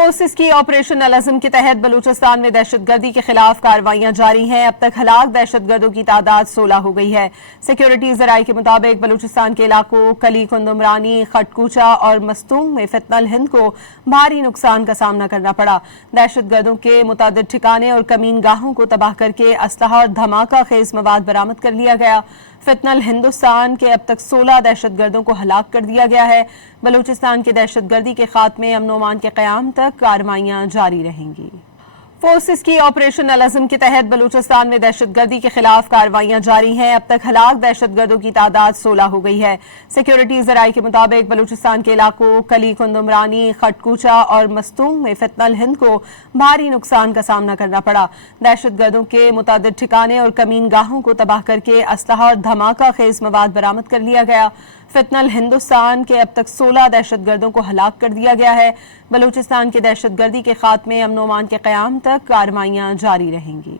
Forces کی operation العزم کے تحت بلوچستان میں دہشت گردی کے خلاف کارروائیاں جاری ہیں۔ اب تک ہلاک دہشت گردوں کی تعداد 16 ہو گئی ہے۔ سیکیورٹی ذرائع کے مطابق بلوچستان کے علاقوں کلی کندمرانی، خٹکوچا اور مستونگ میں فتنہ الہند کو بھاری نقصان کا سامنا کرنا پڑا۔ دہشت گردوں کے متعدد ٹھکانے اور کمین گاہوں کو تباہ کر کے اسلحہ اور دھماکہ خیز مواد برآمد کر لیا گیا۔ فتنہ الہندوستان کے اب تک 16 دہشت گردوں کو ہلاک کر دیا گیا ہے۔ بلوچستان کے دہشت گردی کے خاتمے، امن و امان کے قیام تک کارروائیاں جاری رہیں گی۔ فورسز کی آپریشن العزم کے تحت بلوچستان میں دہشت گردی کے خلاف کارروائیاں جاری ہیں۔ اب تک ہلاک دہشت گردوں کی تعداد 16 ہو گئی ہے۔ سیکیورٹی ذرائع کے مطابق بلوچستان کے علاقوں کلی کندمرانی، خٹکوچا اور مستونگ میں فتنہ الہند کو بھاری نقصان کا سامنا کرنا پڑا۔ دہشت گردوں کے متعدد ٹھکانے اور کمین گاہوں کو تباہ کر کے اسلحہ اور دھماکہ خیز مواد برآمد کر لیا گیا۔ فتنہ الہندوستان کے اب تک 16 دہشت گردوں کو ہلاک کر دیا گیا ہے۔ بلوچستان کے دہشت گردی کے خاتمے، امن و امان کے قیام تک کارروائیاں جاری رہیں گی۔